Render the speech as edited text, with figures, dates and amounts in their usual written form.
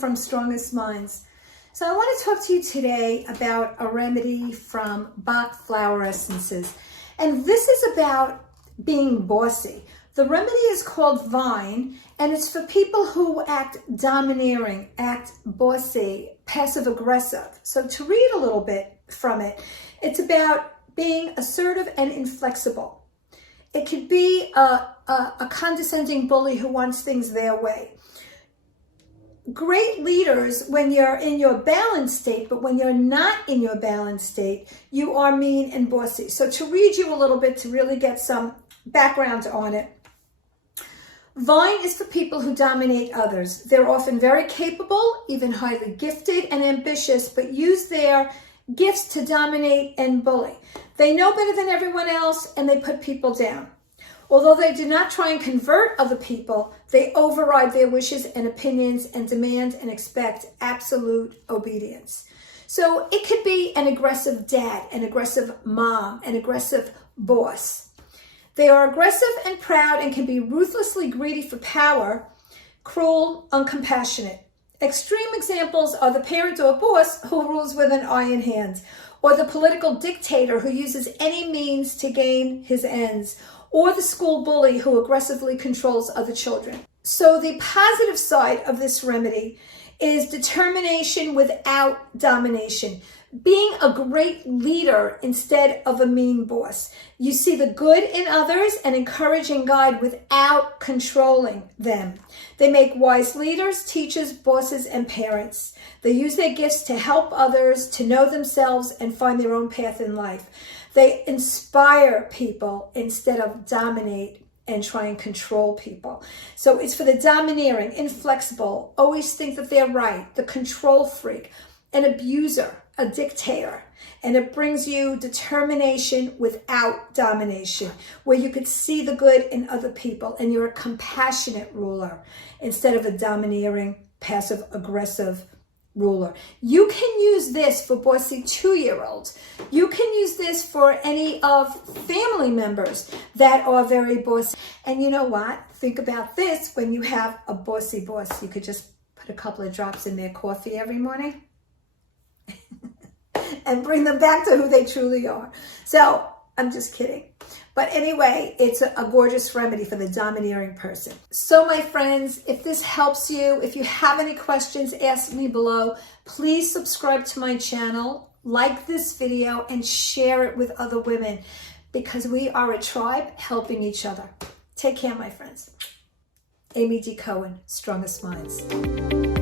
from Strongest Minds. So I want to talk to you today about a remedy from Bach Flower Essences. And this is about being bossy. The remedy is called Vine, and it's for people who act domineering, act bossy, passive-aggressive. So to read a little bit from it, it's about being assertive and inflexible. It could be a condescending bully who wants things their way. Great leaders when you're in your balanced state, but when you're not in your balanced state, you are mean and bossy. So to read you a little bit to really get some background on it. Vine is for people who dominate others. They're often very capable, even highly gifted and ambitious, but use their gifts to dominate and bully. They know better than everyone else and they put people down. Although they do not try and convert other people, they override their wishes and opinions and demand and expect absolute obedience. So it could be an aggressive dad, an aggressive mom, an aggressive boss. They are aggressive and proud and can be ruthlessly greedy for power, cruel, uncompassionate. Extreme examples are the parent or boss who rules with an iron hand, or the political dictator who uses any means to gain his ends, or the school bully who aggressively controls other children. So the positive side of this remedy is determination without domination. Being a great leader instead of a mean boss. You see the good in others and encourage and guide without controlling them. They make wise leaders, teachers, bosses, and parents. They use their gifts to help others, to know themselves, and find their own path in life. They inspire people instead of dominate and try and control people. So it's for the domineering, inflexible, always think that they're right, the control freak, an abuser, a dictator. And it brings you determination without domination, where you could see the good in other people and you're a compassionate ruler instead of a domineering, passive-aggressive ruler. You can use this for bossy 2-year-olds. You can use this for any of family members that are very bossy. And you know what? Think about this when you have a bossy boss. You could just put a couple of drops in their coffee every morning and bring them back to who they truly are. So I'm just kidding. But anyway, it's a gorgeous remedy for the domineering person. So my friends, if this helps you, if you have any questions, ask me below. Please subscribe to my channel, like this video, and share it with other women because we are a tribe helping each other. Take care, my friends. Amy D. Cohen, Strongest Minds.